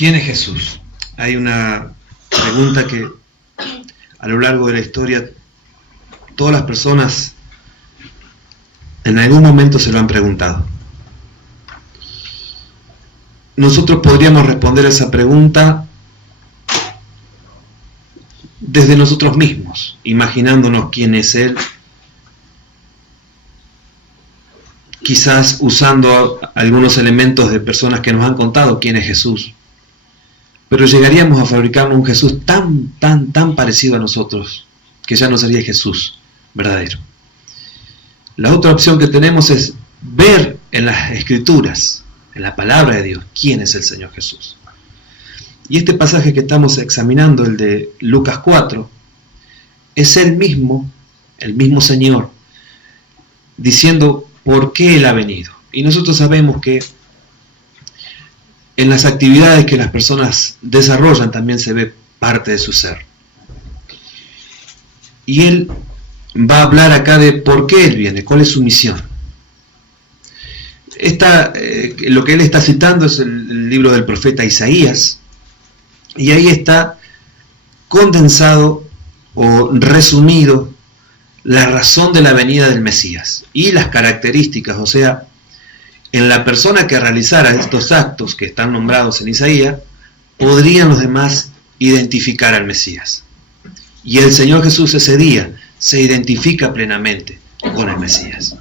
¿Quién es Jesús? Hay una pregunta que a lo largo de la historia todas las personas en algún momento se lo han preguntado. Nosotros podríamos responder a esa pregunta desde nosotros mismos, imaginándonos quién es Él, quizás usando algunos elementos de personas que nos han contado quién es Jesús, pero llegaríamos a fabricarnos un Jesús tan parecido a nosotros, que ya no sería Jesús verdadero. La otra opción que tenemos es ver en las Escrituras, en la palabra de Dios, quién es el Señor Jesús. Y este pasaje que estamos examinando, el de Lucas 4, es el mismo Señor, diciendo por qué Él ha venido. Y nosotros sabemos que en las actividades que las personas desarrollan también se ve parte de su ser. Y Él va a hablar acá de por qué Él viene, cuál es su misión. Lo que Él está citando es el libro del profeta Isaías, y ahí está condensado o resumido la razón de la venida del Mesías y las características, o sea, en la persona que realizara estos actos que están nombrados en Isaías, podrían los demás identificar al Mesías. Y el Señor Jesús ese día se identifica plenamente con el Mesías.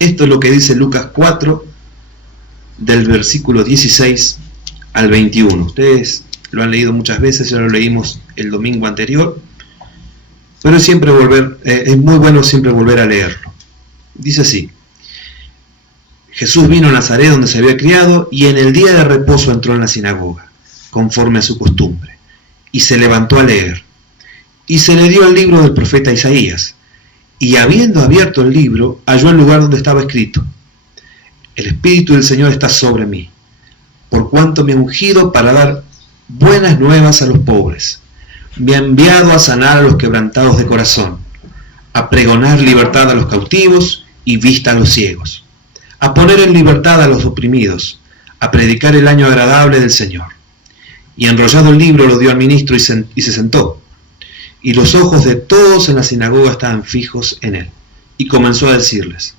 Esto es lo que dice Lucas 4, del versículo 16 al 21. Ustedes lo han leído muchas veces, ya lo leímos el domingo anterior, pero es muy bueno siempre volver a leerlo. Dice así: Jesús vino a Nazaret, donde se había criado, y en el día de reposo entró en la sinagoga, conforme a su costumbre, y se levantó a leer. Y se le dio el libro del profeta Isaías, y habiendo abierto el libro, halló el lugar donde estaba escrito: El Espíritu del Señor está sobre mí, por cuanto me ha ungido para dar buenas nuevas a los pobres. Me ha enviado a sanar a los quebrantados de corazón, a pregonar libertad a los cautivos y vista a los ciegos, a poner en libertad a los oprimidos, a predicar el año agradable del Señor. Y enrollado el libro lo dio al ministro y se sentó. Y los ojos de todos en la sinagoga estaban fijos en él. Y comenzó a decirles: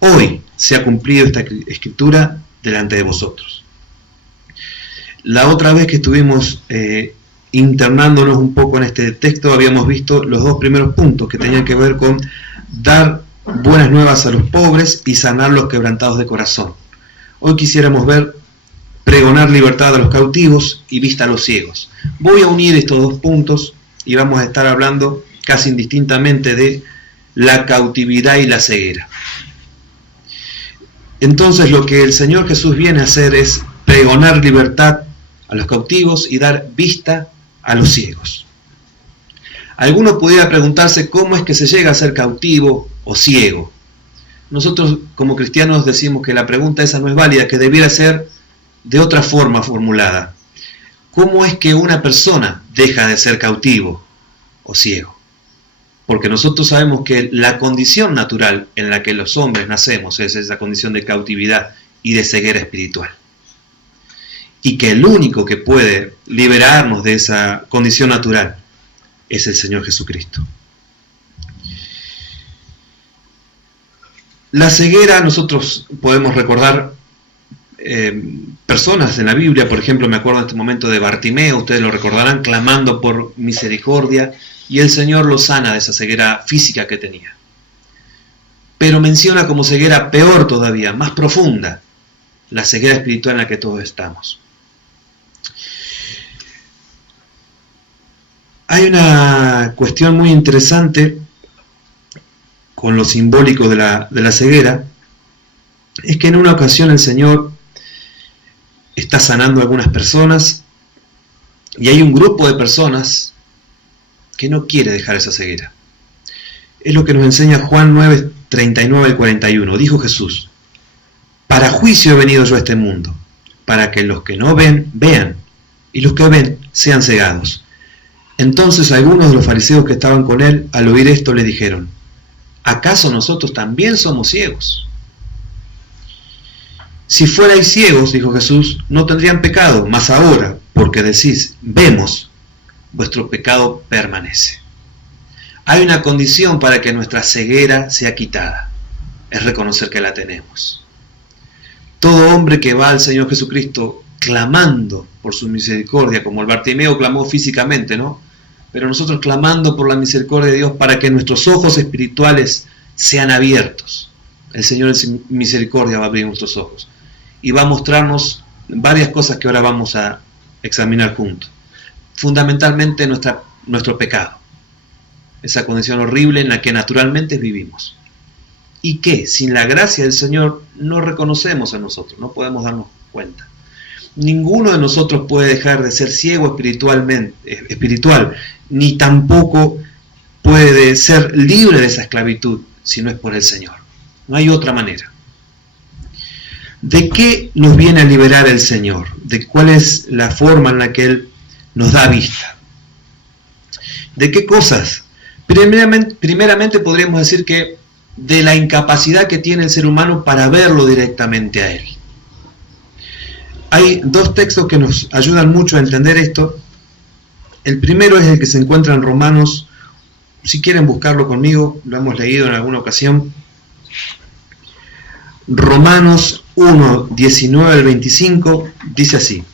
Hoy se ha cumplido esta escritura delante de vosotros. La otra vez que estuvimos internándonos un poco en este texto, habíamos visto los dos primeros puntos que tenían que ver con dar buenas nuevas a los pobres y sanar los quebrantados de corazón. Hoy quisiéramos ver pregonar libertad a los cautivos y vista a los ciegos. Voy a unir estos dos puntos y vamos a estar hablando casi indistintamente de la cautividad y la ceguera. Entonces lo que el Señor Jesús viene a hacer es pregonar libertad a los cautivos y dar vista a los ciegos. Alguno pudiera preguntarse cómo es que se llega a ser cautivo o ciego. Nosotros como cristianos decimos que la pregunta esa no es válida, que debiera ser de otra forma formulada. ¿Cómo es que una persona deja de ser cautivo o ciego? Porque nosotros sabemos que la condición natural en la que los hombres nacemos es esa condición de cautividad y de ceguera espiritual. Y que el único que puede liberarnos de esa condición natural es el Señor Jesucristo. La ceguera, nosotros podemos recordar personas en la Biblia. Por ejemplo, me acuerdo en este momento de Bartimeo, ustedes lo recordarán, clamando por misericordia, y el Señor lo sana de esa ceguera física que tenía. Pero menciona como ceguera peor todavía, más profunda, la ceguera espiritual en la que todos estamos. Hay una cuestión muy interesante con lo simbólico de la ceguera, es que en una ocasión el Señor está sanando a algunas personas y hay un grupo de personas que no quiere dejar esa ceguera. Es lo que nos enseña Juan 9, 39 y 41. Dijo Jesús: Para juicio he venido yo a este mundo, para que los que no ven, vean, y los que ven sean cegados. Entonces algunos de los fariseos que estaban con él, al oír esto, le dijeron: ¿Acaso nosotros también somos ciegos? Si fuerais ciegos, dijo Jesús, no tendrían pecado, mas ahora, porque decís, vemos, vuestro pecado permanece. Hay una condición para que nuestra ceguera sea quitada, es reconocer que la tenemos. Todo hombre que va al Señor Jesucristo clamando por su misericordia, como el Bartimeo clamó físicamente, ¿no? Pero nosotros clamando por la misericordia de Dios para que nuestros ojos espirituales sean abiertos. El Señor en misericordia va a abrir nuestros ojos y va a mostrarnos varias cosas que ahora vamos a examinar juntos. Fundamentalmente nuestro pecado, esa condición horrible en la que naturalmente vivimos y que sin la gracia del Señor no reconocemos en nosotros, no podemos darnos cuenta. Ninguno de nosotros puede dejar de ser ciego espiritual, ni tampoco puede ser libre de esa esclavitud si no es por el Señor. No hay otra manera. ¿De qué nos viene a liberar el Señor? ¿De cuál es la forma en la que Él nos da vista? ¿De qué cosas? Primeramente podríamos decir que de la incapacidad que tiene el ser humano para verlo directamente a Él. Hay dos textos que nos ayudan mucho a entender esto. El primero es el que se encuentra en Romanos. Si quieren buscarlo conmigo, lo hemos leído en alguna ocasión. Romanos 1, 19 al 25, dice así: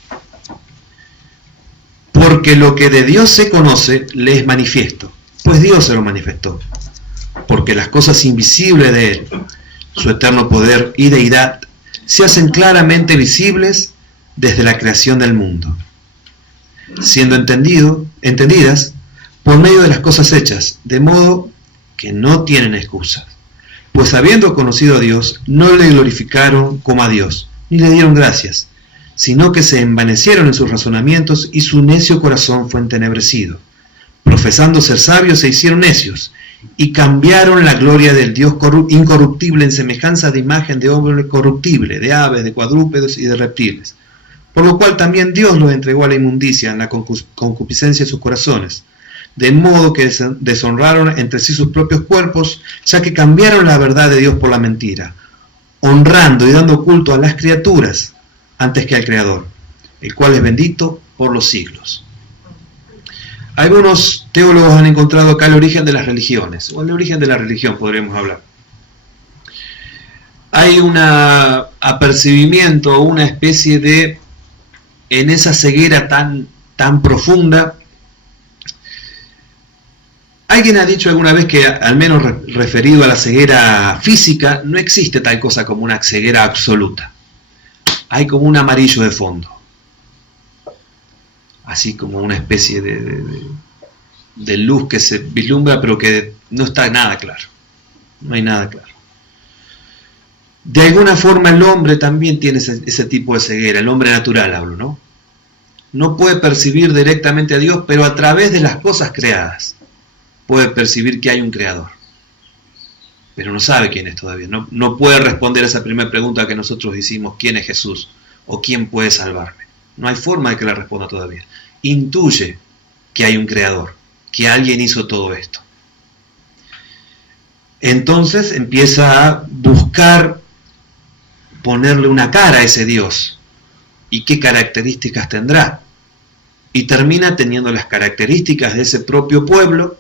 porque lo que de Dios se conoce le es manifiesto, pues Dios se lo manifestó. Porque las cosas invisibles de Él, su eterno poder y deidad, se hacen claramente visibles desde la creación del mundo, siendo entendidas por medio de las cosas hechas, de modo que no tienen excusas. Pues habiendo conocido a Dios, no le glorificaron como a Dios, ni le dieron gracias, sino que se envanecieron en sus razonamientos y su necio corazón fue entenebrecido. Profesando ser sabios, se hicieron necios, y cambiaron la gloria del Dios incorruptible en semejanza de imagen de hombre corruptible, de aves, de cuadrúpedos y de reptiles. Por lo cual también Dios los entregó a la inmundicia en la concupiscencia de sus corazones, de modo que deshonraron entre sí sus propios cuerpos, ya que cambiaron la verdad de Dios por la mentira, honrando y dando culto a las criaturas antes que al Creador, el cual es bendito por los siglos. Algunos teólogos han encontrado acá el origen de las religiones, o el origen de la religión podríamos hablar. Hay un apercibimiento, una especie de, en esa ceguera tan profunda. Alguien ha dicho alguna vez que, al menos referido a la ceguera física, no existe tal cosa como una ceguera absoluta. Hay como un amarillo de fondo. Así como una especie de luz que se vislumbra, pero que no está nada claro. No hay nada claro. De alguna forma el hombre también tiene ese tipo de ceguera, el hombre natural hablo, ¿no? No puede percibir directamente a Dios, pero a través de las cosas creadas puede percibir que hay un creador. Pero no sabe quién es todavía. No puede responder a esa primera pregunta que nosotros hicimos: ¿quién es Jesús? ¿O quién puede salvarme? No hay forma de que la responda todavía. Intuye que hay un creador, que alguien hizo todo esto. Entonces empieza a buscar ponerle una cara a ese Dios. ¿Y qué características tendrá? Y termina teniendo las características de ese propio pueblo,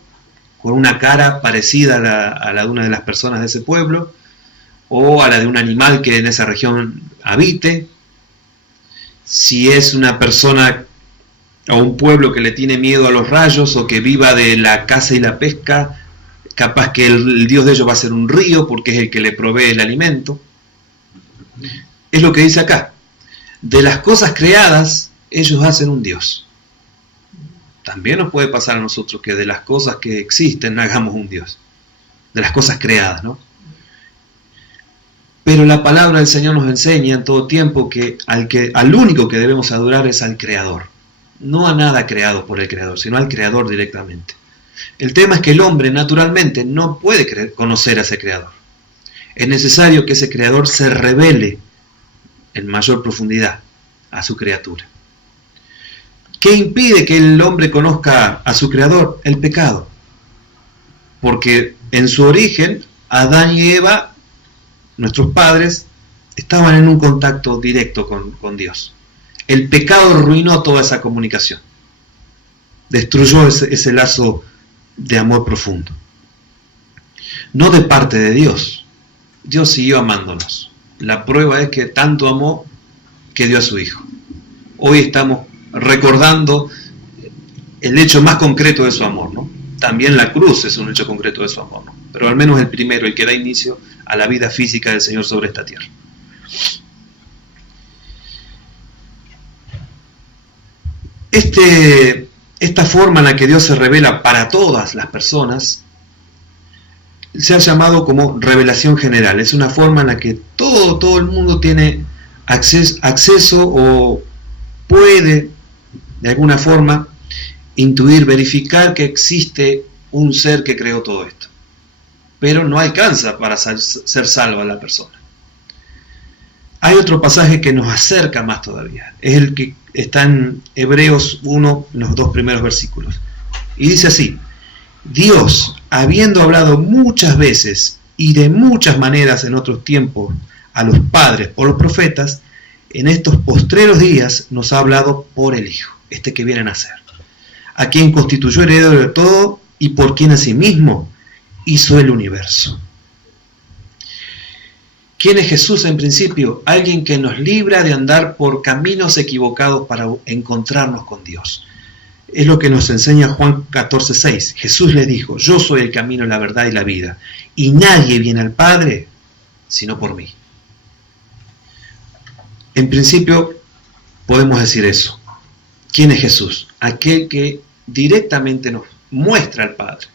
con una cara parecida a la de una de las personas de ese pueblo, o a la de un animal que en esa región habite. Si es una persona o un pueblo que le tiene miedo a los rayos o que viva de la caza y la pesca, capaz que el dios de ellos va a ser un río porque es el que le provee el alimento. Es lo que dice acá. De las cosas creadas, ellos hacen un dios. También nos puede pasar a nosotros que de las cosas que existen hagamos un dios. De las cosas creadas, ¿no? Pero la palabra del Señor nos enseña en todo tiempo que al único que debemos adorar es al Creador. No a nada creado por el Creador, sino al Creador directamente. El tema es que el hombre naturalmente no puede conocer a ese Creador. Es necesario que ese Creador se revele en mayor profundidad a su criatura. ¿Qué impide que el hombre conozca a su Creador? El pecado. Porque en su origen, Adán y Eva, nuestros padres, estaban en un contacto directo con Dios. El pecado arruinó toda esa comunicación, destruyó ese lazo de amor profundo. No de parte de Dios. Dios siguió amándonos. La prueba es que tanto amó que dio a su Hijo. Hoy estamos recordando el hecho más concreto de su amor, ¿no? También la cruz es un hecho concreto de su amor, ¿no? Pero al menos el primero, el que da inicio a la vida física del Señor sobre esta tierra. Esta forma en la que Dios se revela para todas las personas se ha llamado como revelación general. Es una forma en la que todo el mundo tiene acceso o puede de alguna forma intuir, verificar que existe un ser que creó todo esto. Pero no alcanza para ser salva la persona. Hay otro pasaje que nos acerca más todavía. Es el que está en Hebreos 1, en los 2 primeros versículos. Y dice así: Dios, habiendo hablado muchas veces y de muchas maneras en otros tiempos a los padres por los profetas, en estos postreros días nos ha hablado por el Hijo, este que viene a nacer, a quien constituyó heredero de todo y por quien asimismo hizo el universo. ¿Quién es Jesús en principio? Alguien que nos libra de andar por caminos equivocados para encontrarnos con Dios. Es lo que nos enseña Juan 14:6. Jesús les dijo: yo soy el camino, la verdad y la vida, y nadie viene al Padre sino por mí. En principio podemos decir eso. ¿Quién es Jesús? Aquel que directamente nos muestra al Padre,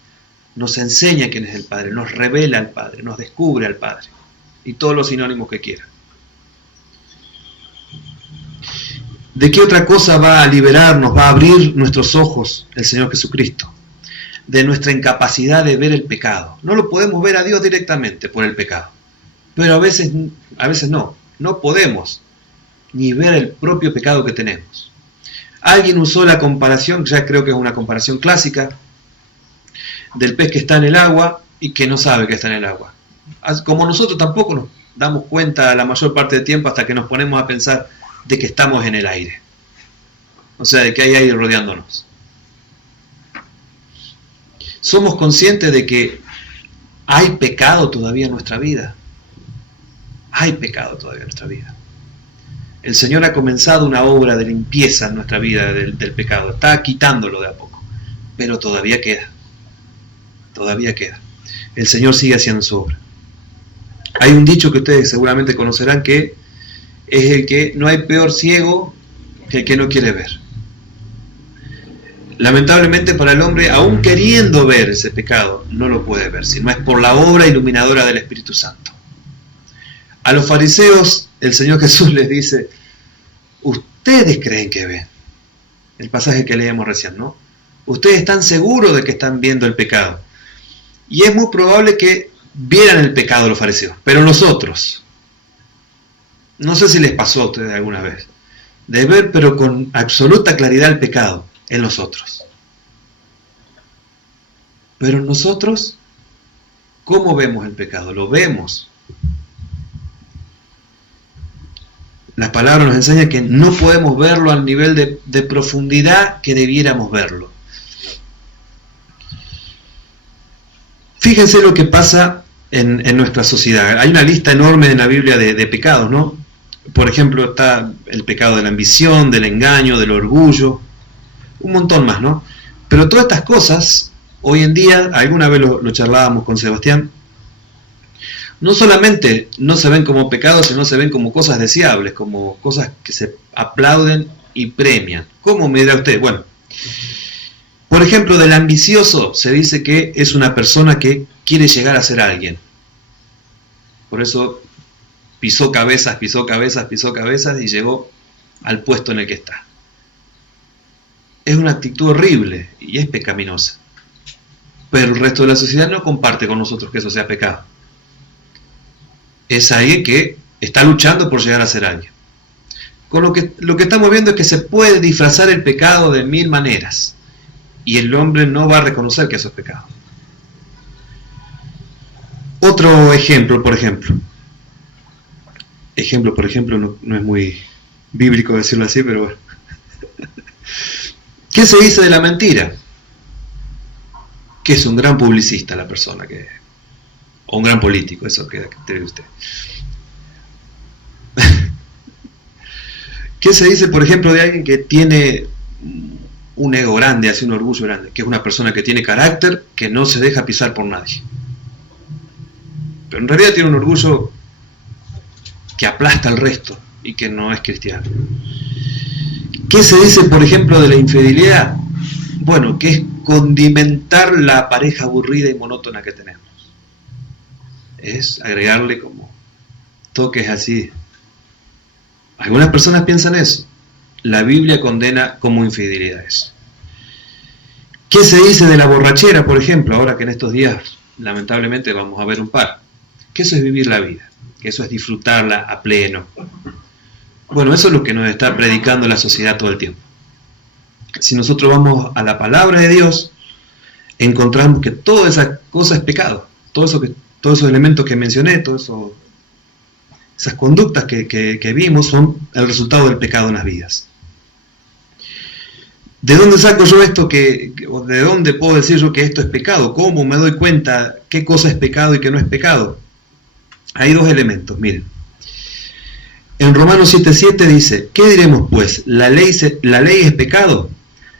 nos enseña quién es el Padre, nos revela al Padre, nos descubre al Padre, y todos los sinónimos que quiera. ¿De qué otra cosa va a liberarnos, va a abrir nuestros ojos el Señor Jesucristo? De nuestra incapacidad de ver el pecado. No lo podemos ver a Dios directamente por el pecado, pero a veces no podemos ni ver el propio pecado que tenemos. Alguien usó la comparación, ya creo que es una comparación clásica, del pez que está en el agua y que no sabe que está en el agua. Como nosotros tampoco nos damos cuenta la mayor parte del tiempo hasta que nos ponemos a pensar de que estamos en el aire. O sea, de que hay aire rodeándonos. Somos conscientes de que hay pecado todavía en nuestra vida. Hay pecado todavía en nuestra vida. El Señor ha comenzado una obra de limpieza en nuestra vida del pecado. Está quitándolo de a poco. Pero todavía queda. Todavía queda. El Señor sigue haciendo su obra. Hay un dicho que ustedes seguramente conocerán, que es el que no hay peor ciego que el que no quiere ver. Lamentablemente para el hombre, aún queriendo ver ese pecado, no lo puede ver, sino es por la obra iluminadora del Espíritu Santo. A los fariseos, el Señor Jesús les dice: ustedes creen que ven. El pasaje que leíamos recién, ¿no? Ustedes están seguros de que están viendo el pecado. Y es muy probable que vieran el pecado los fariseos, pero los otros, no sé si les pasó a ustedes alguna vez, de ver pero con absoluta claridad el pecado en los otros. Pero nosotros, ¿cómo vemos el pecado? Lo vemos. La palabra nos enseña que no podemos verlo al nivel de profundidad que debiéramos verlo. Fíjense lo que pasa en nuestra sociedad. Hay una lista enorme en la Biblia de pecados, ¿no? Por ejemplo, está el pecado de la ambición, del engaño, del orgullo, un montón más, ¿no? Pero todas estas cosas, hoy en día, alguna vez lo charlábamos con Sebastián, no solamente no se ven como pecados, sino se ven como cosas deseables, como cosas que se aplauden y premian. ¿Cómo me dirá usted? Bueno, por ejemplo, del ambicioso se dice que es una persona que quiere llegar a ser alguien. Por eso pisó cabezas y llegó al puesto en el que está. Es una actitud horrible y es pecaminosa. Pero el resto de la sociedad no comparte con nosotros que eso sea pecado. Es alguien que está luchando por llegar a ser alguien. Con lo que estamos viendo es que se puede disfrazar el pecado de 1000 maneras. Y el hombre no va a reconocer que eso es pecado. Otro ejemplo, por ejemplo. ejemplo, por ejemplo, no es muy bíblico decirlo así, pero bueno. ¿Qué se dice de la mentira? Que es un gran publicista la persona o un gran político, eso que cree usted. ¿Qué se dice, por ejemplo, de alguien que tiene un ego grande, hace un orgullo grande? Que es una persona que tiene carácter, que no se deja pisar por nadie. Pero en realidad tiene un orgullo que aplasta al resto y que no es cristiano. ¿Qué se dice, por ejemplo, de la infidelidad? Bueno, que es condimentar la pareja aburrida y monótona que tenemos. Es agregarle como toques así. Algunas personas piensan eso. La Biblia condena como infidelidad eso. ¿Qué se dice de la borrachera, por ejemplo? Ahora que en estos días, lamentablemente, vamos a ver un par. Que eso es vivir la vida. Que eso es disfrutarla a pleno. Bueno, eso es lo que nos está predicando la sociedad todo el tiempo. Si nosotros vamos a la palabra de Dios, encontramos que toda esa cosa es pecado. Todos esos elementos que mencioné, esas conductas que vimos son el resultado del pecado en las vidas. ¿De dónde saco yo esto? O ¿de dónde puedo decir yo que esto es pecado? ¿Cómo me doy cuenta qué cosa es pecado y qué no es pecado? Hay dos elementos, miren. En Romanos 7:7 dice, ¿qué diremos pues? ¿La ley es pecado?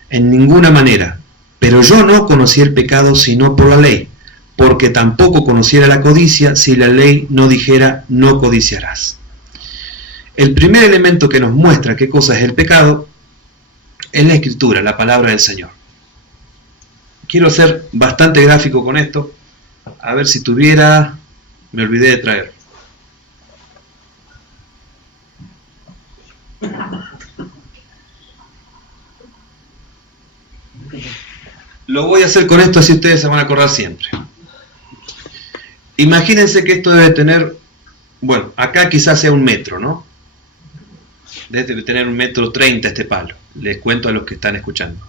En ninguna manera. Pero yo no conocí el pecado sino por la ley, porque tampoco conociera la codicia si la ley no dijera no codiciarás. El primer elemento que nos muestra qué cosa es el pecado es la Escritura, la palabra del Señor. Quiero ser bastante gráfico con esto, a ver si me olvidé de traer. Lo voy a hacer con esto, así ustedes se van a acordar siempre. Imagínense que esto debe tener, bueno, acá quizás sea 1 metro, ¿no? Debe tener 1,30 m este palo. Les cuento a los que están escuchando.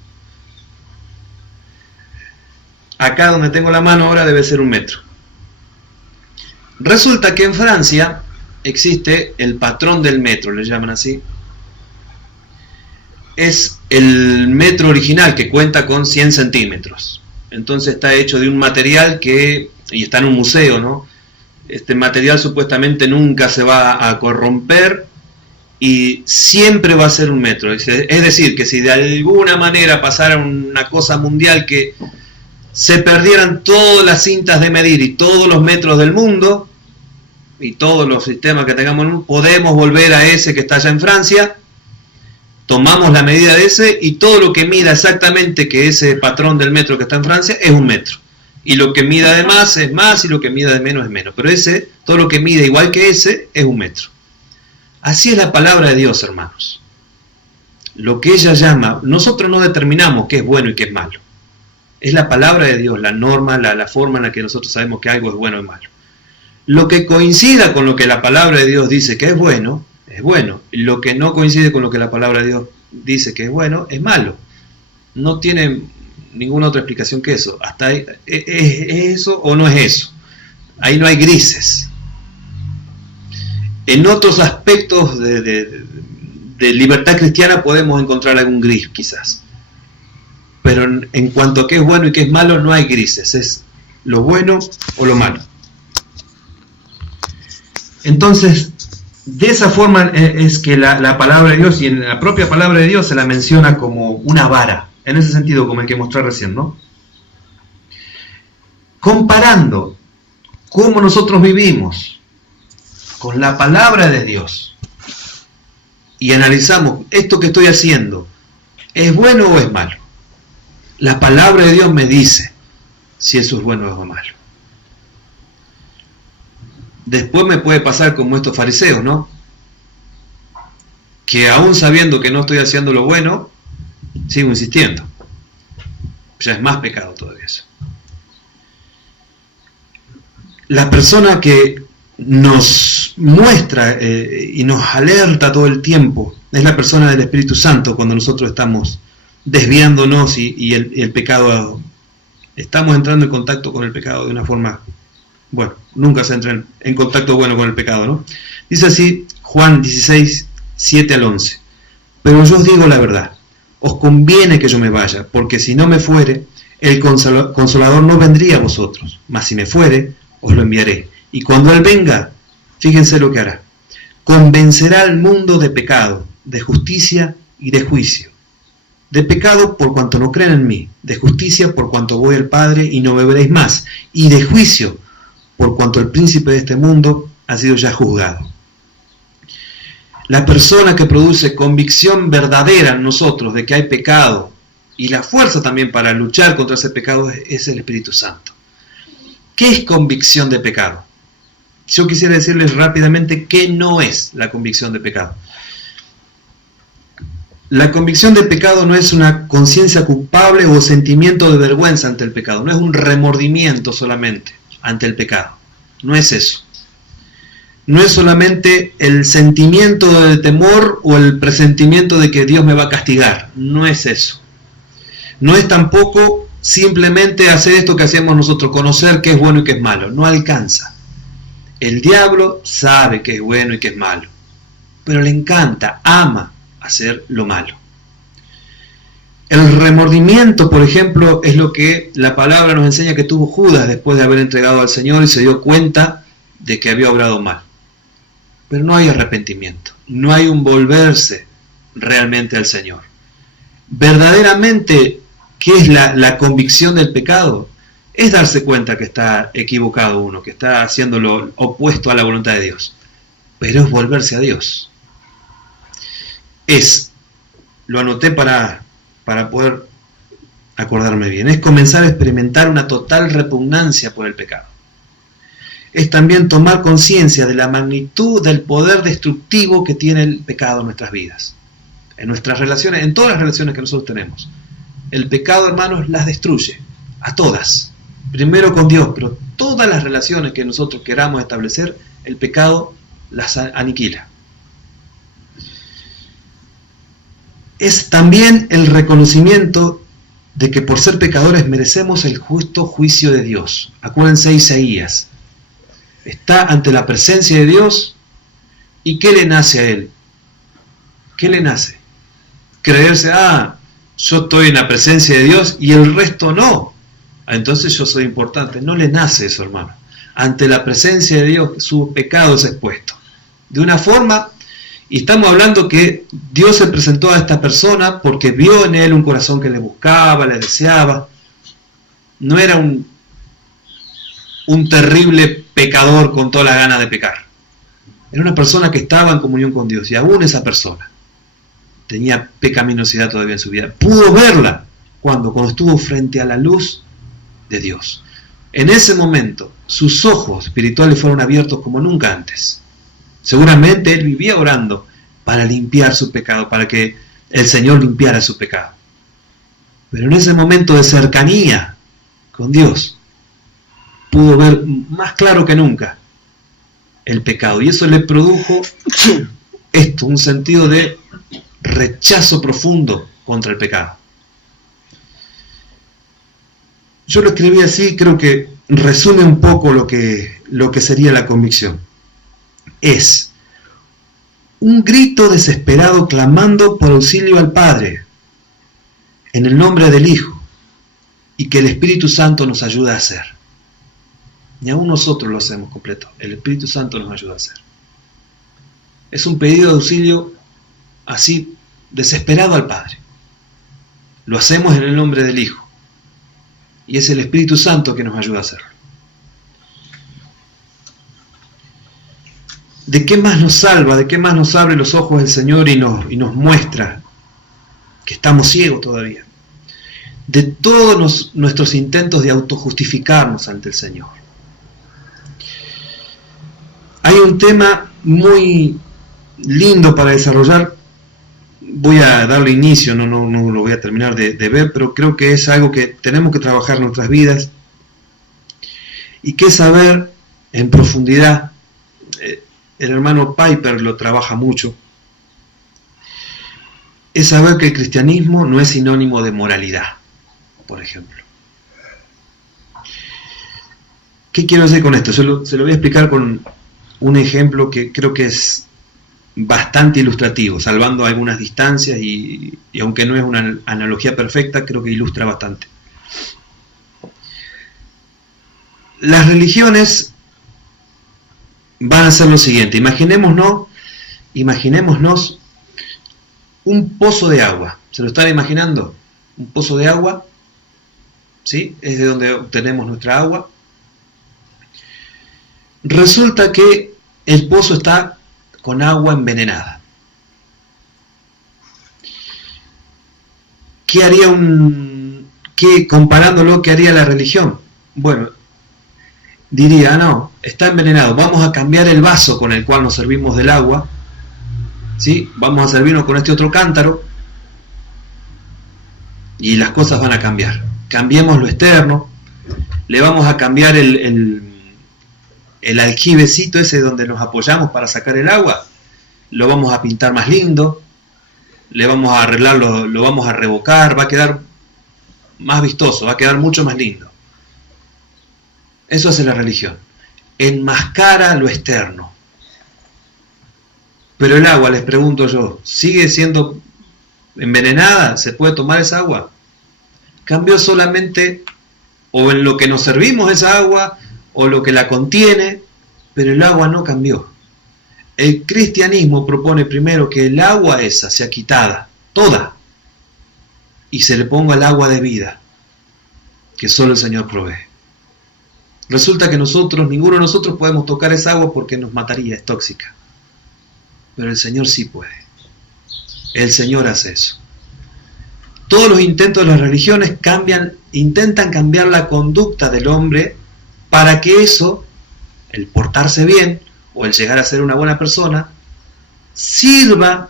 Acá donde tengo la mano ahora debe ser 1 metro. Resulta que en Francia existe el patrón del metro, le llaman así. Es el metro original que cuenta con 100 centímetros. Entonces está hecho de un material y está en un museo, ¿no? Este material supuestamente nunca se va a corromper y siempre va a ser 1 metro. Es decir, que si de alguna manera pasara una cosa mundial que se perdieran todas las cintas de medir y todos los metros del mundo y todos los sistemas que tengamos, podemos volver a ese que está allá en Francia. Tomamos la medida de ese y todo lo que mida exactamente que ese patrón del metro que está en Francia es 1 metro. Y lo que mida de más es más y lo que mida de menos es menos. Pero todo lo que mide igual que ese es 1 metro. Así es la palabra de Dios, hermanos. Lo que ella llama, nosotros no determinamos qué es bueno y qué es malo. Es la palabra de Dios, la norma, la forma en la que nosotros sabemos que algo es bueno y malo. Lo que coincida con lo que la palabra de Dios dice que es bueno. Lo que no coincide con lo que la palabra de Dios dice que es bueno, es malo. No tiene ninguna otra explicación que eso. Hasta ahí, ¿es eso o no es eso? Ahí no hay grises. En otros aspectos de libertad cristiana podemos encontrar algún gris, quizás. Pero en cuanto a qué es bueno y qué es malo, no hay grises. Es lo bueno o lo malo. Entonces, de esa forma es que la palabra de Dios, y en la propia palabra de Dios se la menciona como una vara, en ese sentido como el que mostré recién, ¿no? Comparando cómo nosotros vivimos con la palabra de Dios y analizamos esto que estoy haciendo, ¿es bueno o es malo? La palabra de Dios me dice si eso es bueno o es malo. Después me puede pasar como estos fariseos, ¿no? Que aún sabiendo que no estoy haciendo lo bueno, sigo insistiendo. Ya es más pecado todavía eso. La persona que nos muestra y nos alerta todo el tiempo es la persona del Espíritu Santo cuando nosotros estamos desviándonos y el pecado, estamos entrando en contacto con el pecado de una forma... Bueno, nunca se entra en contacto bueno con el pecado, ¿no? Dice así Juan 16, 7 al 11. Pero yo os digo la verdad, os conviene que yo me vaya, porque si no me fuere, el Consolador no vendría a vosotros, mas si me fuere, os lo enviaré. Y cuando Él venga, fíjense lo que hará. Convencerá al mundo de pecado, de justicia y de juicio. De pecado por cuanto no creen en mí, de justicia por cuanto voy al Padre y no me veréis más, y de juicio por cuanto el príncipe de este mundo ha sido ya juzgado. La persona que produce convicción verdadera en nosotros de que hay pecado, y la fuerza también para luchar contra ese pecado, es el Espíritu Santo. ¿Qué es convicción de pecado? Yo quisiera decirles rápidamente qué no es la convicción de pecado. La convicción de pecado no es una conciencia culpable o sentimiento de vergüenza ante el pecado, no es un remordimiento solamente ante el pecado, no es eso. No es solamente el sentimiento de temor o el presentimiento de que Dios me va a castigar, no es eso. No es tampoco simplemente hacer esto que hacemos nosotros, conocer qué es bueno y qué es malo, no alcanza. El diablo sabe qué es bueno y qué es malo, pero le encanta, ama hacer lo malo. El remordimiento, por ejemplo, es lo que la palabra nos enseña que tuvo Judas después de haber entregado al Señor y se dio cuenta de que había obrado mal. Pero no hay arrepentimiento, no hay un volverse realmente al Señor. Verdaderamente, ¿qué es la convicción del pecado? Es darse cuenta que está equivocado uno, que está haciendo lo opuesto a la voluntad de Dios. Pero es volverse a Dios. Lo anoté para poder acordarme bien, es comenzar a experimentar una total repugnancia por el pecado. Es también tomar conciencia de la magnitud del poder destructivo que tiene el pecado en nuestras vidas, en nuestras relaciones, en todas las relaciones que nosotros tenemos. El pecado, hermanos, las destruye, a todas. Primero con Dios, pero todas las relaciones que nosotros queramos establecer, el pecado las aniquila. Es también el reconocimiento de que por ser pecadores merecemos el justo juicio de Dios. Acuérdense Isaías. Está ante la presencia de Dios y ¿qué le nace a él? ¿Qué le nace? Creerse, yo estoy en la presencia de Dios y el resto no. Entonces yo soy importante. No le nace eso, hermano. Ante la presencia de Dios su pecado es expuesto. De una forma, y estamos hablando que Dios se presentó a esta persona porque vio en él un corazón que le buscaba, le deseaba. No era un terrible pecador con toda la gana de pecar. Era una persona que estaba en comunión con Dios y aún esa persona tenía pecaminosidad todavía en su vida. Pudo verla cuando estuvo frente a la luz de Dios. En ese momento sus ojos espirituales fueron abiertos como nunca antes. Seguramente él vivía orando para limpiar su pecado, para que el Señor limpiara su pecado. Pero en ese momento de cercanía con Dios, pudo ver más claro que nunca el pecado. Y eso le produjo un sentido de rechazo profundo contra el pecado. Yo lo escribí así, creo que resume un poco lo que sería la convicción. Es un grito desesperado clamando por auxilio al Padre, en el nombre del Hijo, y que el Espíritu Santo nos ayuda a hacer. Ni aún nosotros lo hacemos completo, el Espíritu Santo nos ayuda a hacer. Es un pedido de auxilio así, desesperado al Padre. Lo hacemos en el nombre del Hijo, y es el Espíritu Santo que nos ayuda a hacerlo. ¿De qué más nos salva? ¿De qué más nos abre los ojos el Señor y nos muestra que estamos ciegos todavía? De todos nuestros intentos de autojustificarnos ante el Señor. Hay un tema muy lindo para desarrollar. Voy a darle inicio, no lo voy a terminar de ver, pero creo que es algo que tenemos que trabajar en nuestras vidas y que saber en profundidad. El hermano Piper lo trabaja mucho, es saber que el cristianismo no es sinónimo de moralidad, por ejemplo. ¿Qué quiero decir con esto? Se lo voy a explicar con un ejemplo que creo que es bastante ilustrativo, salvando algunas distancias y aunque no es una analogía perfecta, creo que ilustra bastante. Las religiones van a ser lo siguiente: imaginémonos un pozo de agua. ¿Se lo están imaginando? Un pozo de agua, ¿sí? Es de donde obtenemos nuestra agua. Resulta que el pozo está con agua envenenada. ¿Qué haría comparándolo, qué haría la religión? Bueno, diría, no, está envenenado, vamos a cambiar el vaso con el cual nos servimos del agua, ¿sí? Vamos a servirnos con este otro cántaro y las cosas van a cambiar. Cambiemos lo externo, le vamos a cambiar el aljibecito ese donde nos apoyamos para sacar el agua, lo vamos a pintar más lindo, le vamos a arreglarlo, lo vamos a revocar, va a quedar más vistoso, va a quedar mucho más lindo. Eso hace la religión, enmascara lo externo. Pero el agua, les pregunto yo, ¿sigue siendo envenenada? ¿Se puede tomar esa agua? Cambió solamente o en lo que nos servimos esa agua o lo que la contiene, pero el agua no cambió. El cristianismo propone primero que el agua esa sea quitada, toda, y se le ponga el agua de vida, que solo el Señor provee. Resulta que ninguno de nosotros podemos tocar esa agua porque nos mataría, es tóxica. Pero el Señor sí puede. El Señor hace eso. Todos los intentos de las religiones intentan cambiar la conducta del hombre para que eso, el portarse bien o el llegar a ser una buena persona, sirva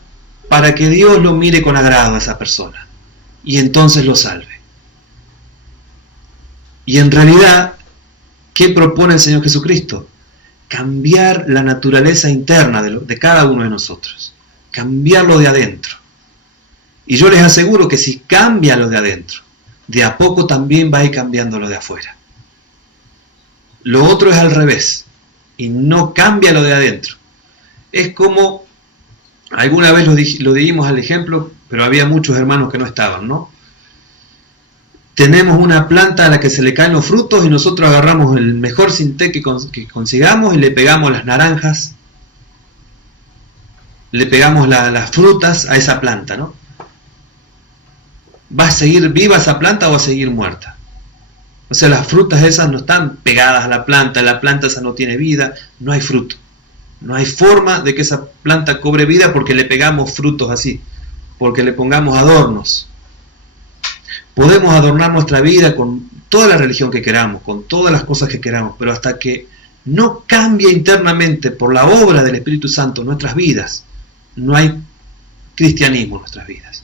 para que Dios lo mire con agrado a esa persona y entonces lo salve. Y en realidad, ¿qué propone el Señor Jesucristo? Cambiar la naturaleza interna de cada uno de nosotros, cambiarlo de adentro. Y yo les aseguro que si cambia lo de adentro, de a poco también va a ir cambiando lo de afuera. Lo otro es al revés, y no cambia lo de adentro. Es como, alguna vez lo dimos al ejemplo, pero había muchos hermanos que no estaban, ¿no? Tenemos una planta a la que se le caen los frutos y nosotros agarramos el mejor cinté que consigamos y le pegamos las naranjas, le pegamos las frutas a esa planta, ¿no? ¿Va a seguir viva esa planta o va a seguir muerta? O sea, las frutas esas no están pegadas a la planta esa no tiene vida, no hay fruto. No hay forma de que esa planta cobre vida porque le pegamos frutos así, porque le pongamos adornos. Podemos adornar nuestra vida con toda la religión que queramos, con todas las cosas que queramos, pero hasta que no cambie internamente por la obra del Espíritu Santo nuestras vidas, no hay cristianismo en nuestras vidas.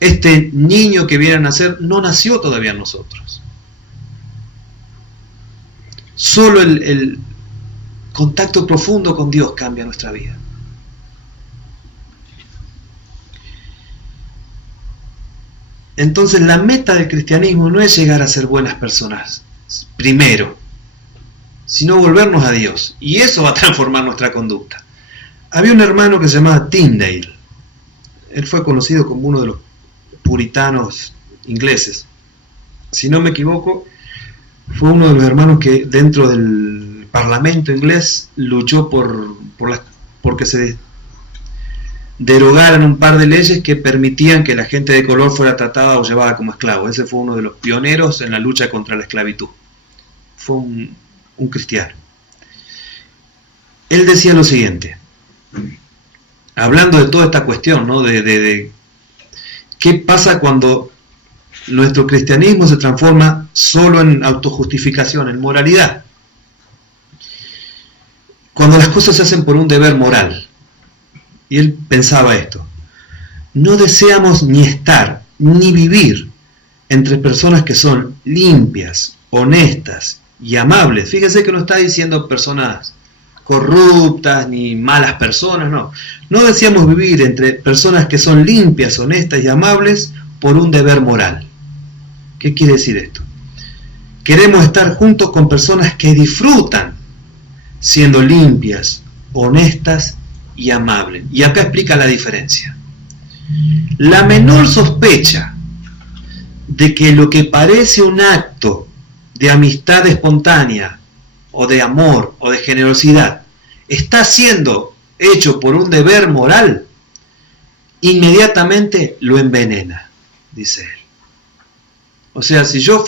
Este niño que viene a nacer no nació todavía en nosotros. Solo el contacto profundo con Dios cambia nuestra vida. Entonces la meta del cristianismo no es llegar a ser buenas personas, primero, sino volvernos a Dios. Y eso va a transformar nuestra conducta. Había un hermano que se llamaba Tyndale. Él fue conocido como uno de los puritanos ingleses. Si no me equivoco, fue uno de los hermanos que dentro del Parlamento inglés luchó porque se derogaran un par de leyes que permitían que la gente de color fuera tratada o llevada como esclavo. Ese fue uno de los pioneros en la lucha contra la esclavitud. Fue un cristiano. Él decía lo siguiente, hablando de toda esta cuestión, ¿no? de qué pasa cuando nuestro cristianismo se transforma solo en autojustificación, en moralidad. Cuando las cosas se hacen por un deber moral. Y él pensaba esto: no deseamos ni estar, ni vivir entre personas que son limpias, honestas y amables. Fíjense que no está diciendo personas corruptas ni malas personas, no. No deseamos vivir entre personas que son limpias, honestas y amables por un deber moral. ¿Qué quiere decir esto? Queremos estar juntos con personas que disfrutan siendo limpias, honestas y amable. Y acá explica la diferencia. La menor sospecha de que lo que parece un acto de amistad espontánea, o de amor, o de generosidad, está siendo hecho por un deber moral, inmediatamente lo envenena, dice él. O sea, si yo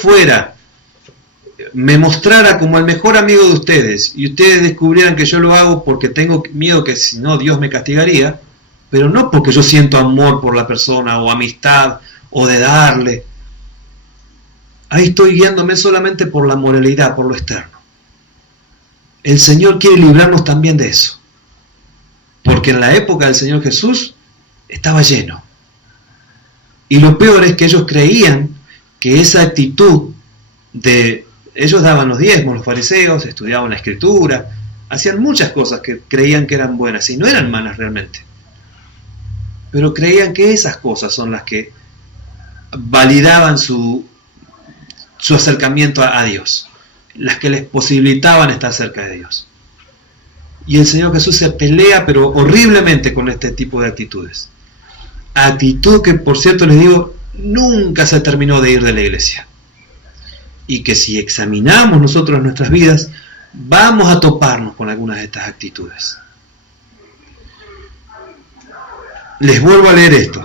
me mostrara como el mejor amigo de ustedes, y ustedes descubrieran que yo lo hago porque tengo miedo que si no Dios me castigaría, pero no porque yo siento amor por la persona, o amistad, o de darle, ahí estoy guiándome solamente por la moralidad, por lo externo. El Señor quiere librarnos también de eso, porque en la época del Señor Jesús estaba lleno. Y lo peor es que ellos creían que esa actitud ellos daban los diezmos, los fariseos, estudiaban la Escritura, hacían muchas cosas que creían que eran buenas, y no eran malas realmente. Pero creían que esas cosas son las que validaban su acercamiento a Dios, las que les posibilitaban estar cerca de Dios. Y el Señor Jesús se pelea, pero horriblemente, con este tipo de actitudes. Actitud que, por cierto, les digo, nunca se terminó de ir de la iglesia. Y que si examinamos nosotros nuestras vidas, vamos a toparnos con algunas de estas actitudes. Les vuelvo a leer esto.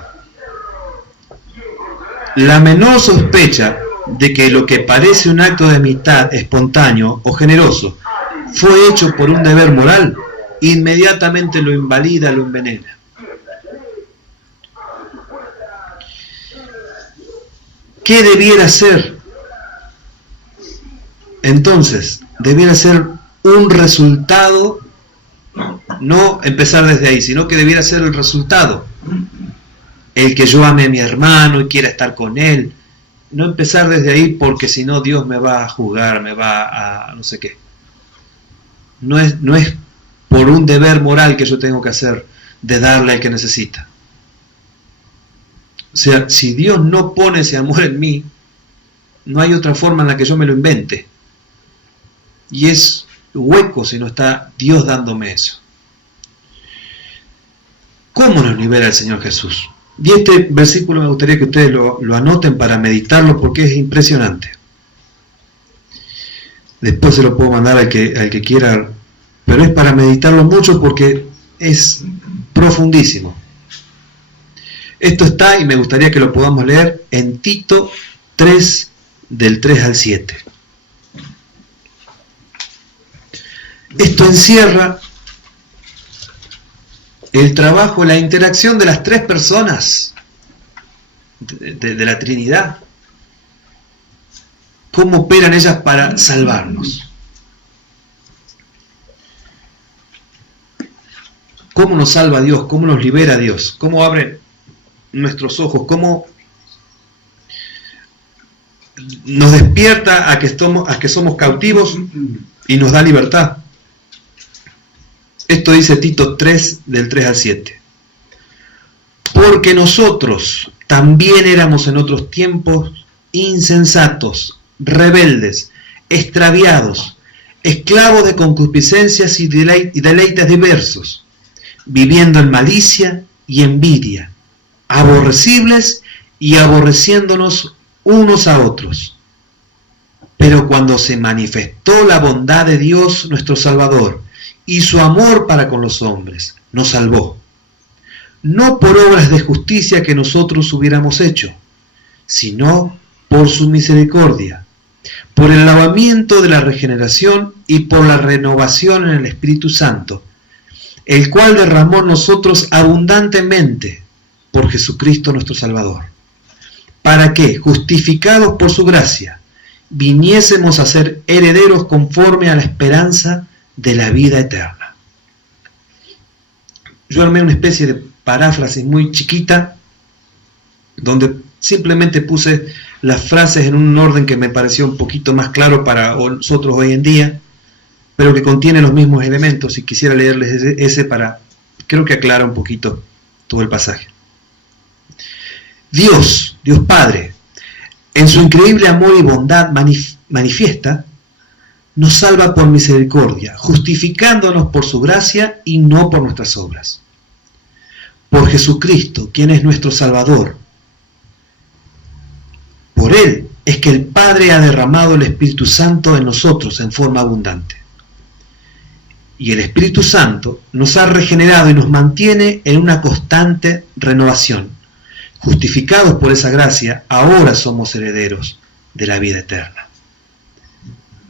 La menor sospecha de que lo que parece un acto de amistad espontáneo o generoso fue hecho por un deber moral, inmediatamente lo invalida, lo envenena. ¿Qué debiera ser? Entonces, debiera ser un resultado, no empezar desde ahí, sino que debiera ser el resultado. El que yo ame a mi hermano y quiera estar con él. No empezar desde ahí porque si no Dios me va a juzgar, me va a no sé qué. No es por un deber moral que yo tengo que hacer de darle al que necesita. O sea, si Dios no pone ese amor en mí, no hay otra forma en la que yo me lo invente. Y es hueco si no está Dios dándome eso. ¿Cómo nos libera el Señor Jesús? Y este versículo me gustaría que ustedes lo anoten para meditarlo porque es impresionante. Después se lo puedo mandar al que quiera, pero es para meditarlo mucho porque es profundísimo. Esto está, y me gustaría que lo podamos leer, en Tito 3, del 3 al 7. Esto encierra el trabajo, la interacción de las tres personas de la Trinidad. ¿Cómo operan ellas para salvarnos? ¿Cómo nos salva Dios? ¿Cómo nos libera Dios? ¿Cómo abre nuestros ojos? ¿Cómo nos despierta a que somos cautivos y nos da libertad? Esto dice Tito 3, del 3 al 7. Porque nosotros también éramos en otros tiempos insensatos, rebeldes, extraviados, esclavos de concupiscencias y deleites diversos, viviendo en malicia y envidia, aborrecibles y aborreciéndonos unos a otros. Pero cuando se manifestó la bondad de Dios nuestro Salvador y su amor para con los hombres, nos salvó, no por obras de justicia que nosotros hubiéramos hecho, sino por su misericordia, por el lavamiento de la regeneración y por la renovación en el Espíritu Santo, el cual derramó en nosotros abundantemente por Jesucristo nuestro Salvador, para que, justificados por su gracia, viniésemos a ser herederos conforme a la esperanza de la vida eterna. Yo armé una especie de paráfrasis muy chiquita, donde simplemente puse las frases en un orden que me pareció un poquito más claro para nosotros hoy en día, pero que contiene los mismos elementos, y quisiera leerles ese para, creo que aclara un poquito todo el pasaje. Dios Padre, en su increíble amor y bondad manifiesta, nos salva por misericordia, justificándonos por su gracia y no por nuestras obras. Por Jesucristo, quien es nuestro Salvador. Por Él es que el Padre ha derramado el Espíritu Santo en nosotros en forma abundante. Y el Espíritu Santo nos ha regenerado y nos mantiene en una constante renovación. Justificados por esa gracia, ahora somos herederos de la vida eterna.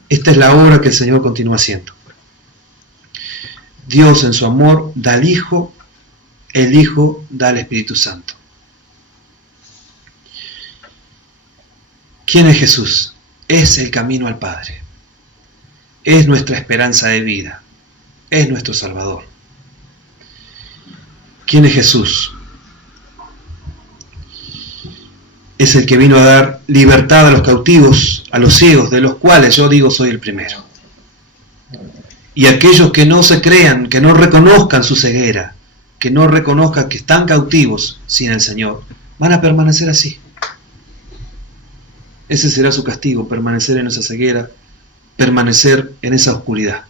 Esta es la obra que el Señor continúa haciendo. Dios en su amor da al Hijo, el Hijo da al Espíritu Santo. ¿Quién es Jesús? Es el camino al Padre. Es nuestra esperanza de vida. Es nuestro Salvador. ¿Quién es Jesús? Es el que vino a dar libertad a los cautivos, a los ciegos, de los cuales yo digo soy el primero. Y aquellos que no se crean, que no reconozcan su ceguera, que no reconozcan que están cautivos sin el Señor, van a permanecer así. Ese será su castigo, permanecer en esa ceguera, permanecer en esa oscuridad.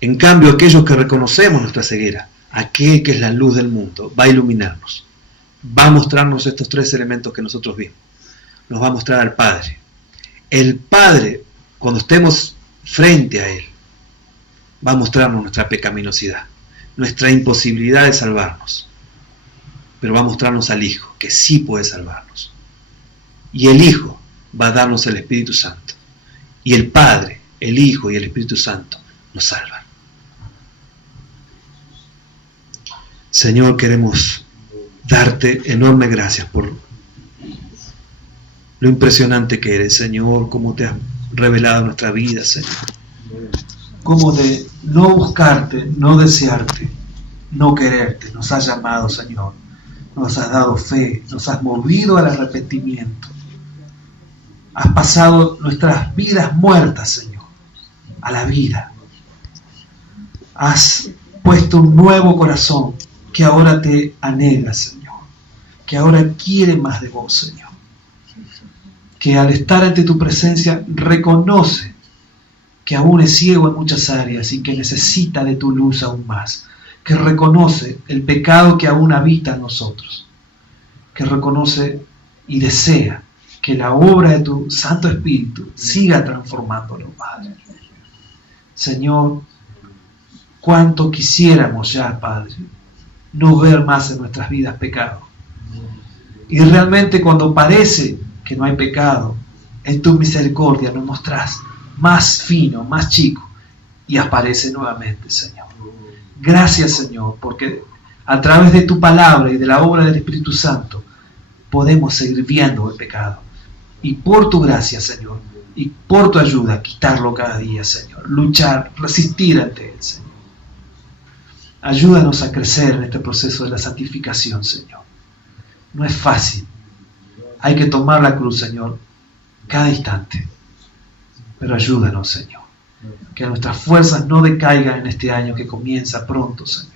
En cambio, aquellos que reconocemos nuestra ceguera, aquel que es la luz del mundo, va a iluminarnos. Va a mostrarnos estos tres elementos que nosotros vimos. Nos va a mostrar al Padre. El Padre, cuando estemos frente a Él, va a mostrarnos nuestra pecaminosidad, nuestra imposibilidad de salvarnos. Pero va a mostrarnos al Hijo, que sí puede salvarnos. Y el Hijo va a darnos el Espíritu Santo. Y el Padre, el Hijo y el Espíritu Santo nos salvan. Señor, queremos darte enormes gracias por lo impresionante que eres, Señor, cómo te has revelado en nuestra vida, Señor. Cómo de no buscarte, no desearte, no quererte, nos has llamado, Señor. Nos has dado fe, nos has movido al arrepentimiento. Has pasado nuestras vidas muertas, Señor, a la vida. Has puesto un nuevo corazón que ahora te anhela, Señor. Que ahora quiere más de vos, Señor. Que al estar ante tu presencia reconoce que aún es ciego en muchas áreas y que necesita de tu luz aún más. Que reconoce el pecado que aún habita en nosotros. Que reconoce y desea que la obra de tu Santo Espíritu siga transformándolo, Padre. Señor, cuánto quisiéramos ya, Padre, no ver más en nuestras vidas pecado. Y realmente cuando parece que no hay pecado, en tu misericordia nos mostrás más fino, más chico, y aparece nuevamente, Señor. Gracias, Señor, porque a través de tu palabra y de la obra del Espíritu Santo podemos seguir viendo el pecado. Y por tu gracia, Señor, y por tu ayuda, quitarlo cada día, Señor. Luchar, resistir ante Él, Señor. Ayúdanos a crecer en este proceso de la santificación, Señor. No es fácil. Hay que tomar la cruz, Señor, cada instante. Pero ayúdanos, Señor. Que nuestras fuerzas no decaigan en este año que comienza pronto, Señor.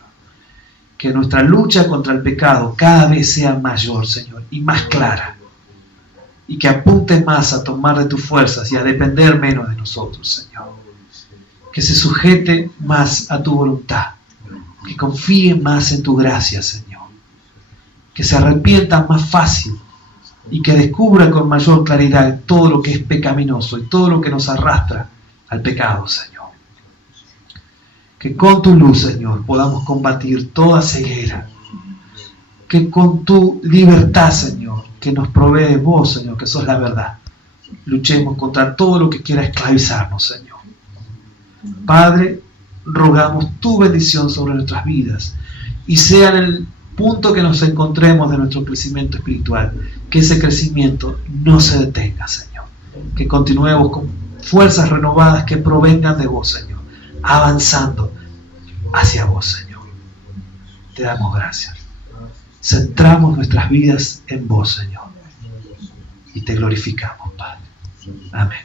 Que nuestra lucha contra el pecado cada vez sea mayor, Señor, y más clara. Y que apunte más a tomar de tus fuerzas y a depender menos de nosotros, Señor. Que se sujete más a tu voluntad. Que confíe más en tu gracia, Señor. Que se arrepienta más fácil y que descubra con mayor claridad todo lo que es pecaminoso y todo lo que nos arrastra al pecado, Señor. Que con tu luz, Señor, podamos combatir toda ceguera. Que con tu libertad, Señor, que nos provee vos, Señor, que sos la verdad, luchemos contra todo lo que quiera esclavizarnos, Señor. Padre, rogamos tu bendición sobre nuestras vidas y sea en el punto que nos encontremos de nuestro crecimiento espiritual, que ese crecimiento no se detenga, Señor. Que continuemos con fuerzas renovadas que provengan de vos, Señor, avanzando hacia vos, Señor. Te damos gracias. Centramos nuestras vidas en vos, Señor, y te glorificamos, Padre. Amén.